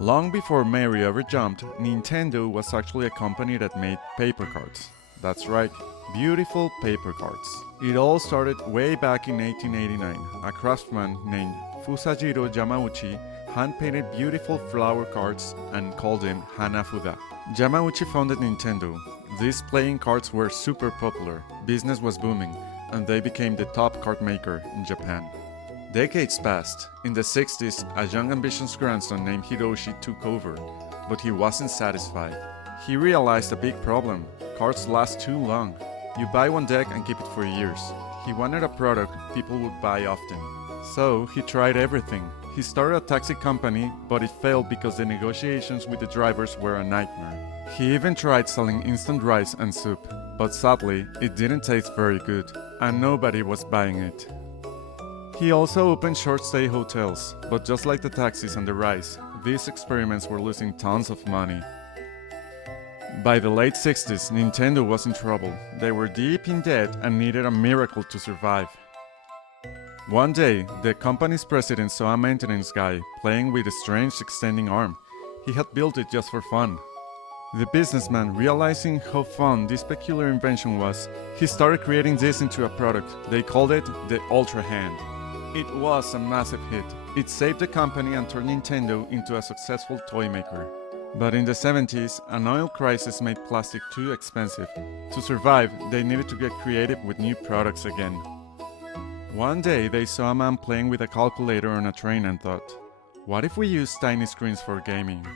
Long before Mario ever jumped, Nintendo was actually a company that made paper cards. That's right, beautiful paper cards. It all started way back in 1889. A craftsman named Fusajiro Yamauchi hand-painted beautiful flower cards and called them Hanafuda. Yamauchi founded Nintendo. These playing cards were super popular, business was booming, and they became the top card maker in Japan. Decades passed. In the 60s, a young ambitious grandson named Hiroshi took over, but he wasn't satisfied. He realized a big problem. Cards last too long. You buy one deck and keep it for years. He wanted a product people would buy often. So he tried everything. He started a taxi company, but it failed because the negotiations with the drivers were a nightmare. He even tried selling instant rice and soup, but sadly, it didn't taste very good, and nobody was buying it. He also opened short-stay hotels, but just like the taxis and the rice, these experiments were losing tons of money. By the late 60s, Nintendo was in trouble. They were deep in debt and needed a miracle to survive. One day, the company's president saw a maintenance guy playing with a strange extending arm. He had built it just for fun. The businessman, realizing how fun this peculiar invention was, he started creating this into a product. They called it the Ultra Hand. It was a massive hit. It saved the company and turned Nintendo into a successful toy maker. But in the 70s, an oil crisis made plastic too expensive. To survive, they needed to get creative with new products again. One day, they saw a man playing with a calculator on a train and thought, what if we use tiny screens for gaming?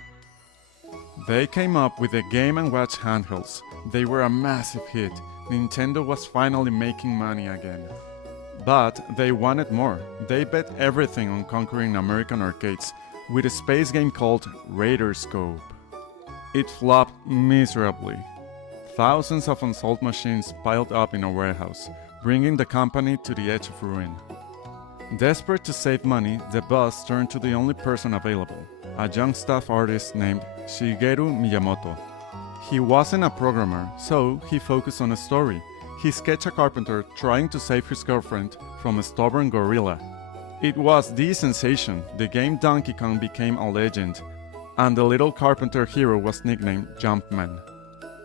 They came up with the Game & Watch handhelds. They were a massive hit. Nintendo was finally making money again. But they wanted more. They bet everything on conquering American arcades with a space game called Radarscope. It flopped miserably. Thousands of unsold machines piled up in a warehouse, bringing the company to the edge of ruin. Desperate to save money, the boss turned to the only person available, a young staff artist named Shigeru Miyamoto. He wasn't a programmer, so he focused on a story. He sketched a carpenter trying to save his girlfriend from a stubborn gorilla. It was the sensation. The game Donkey Kong became a legend, and the little carpenter hero was nicknamed Jumpman.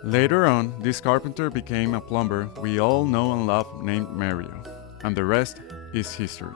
Later on, this carpenter became a plumber we all know and love named Mario, and the rest is history.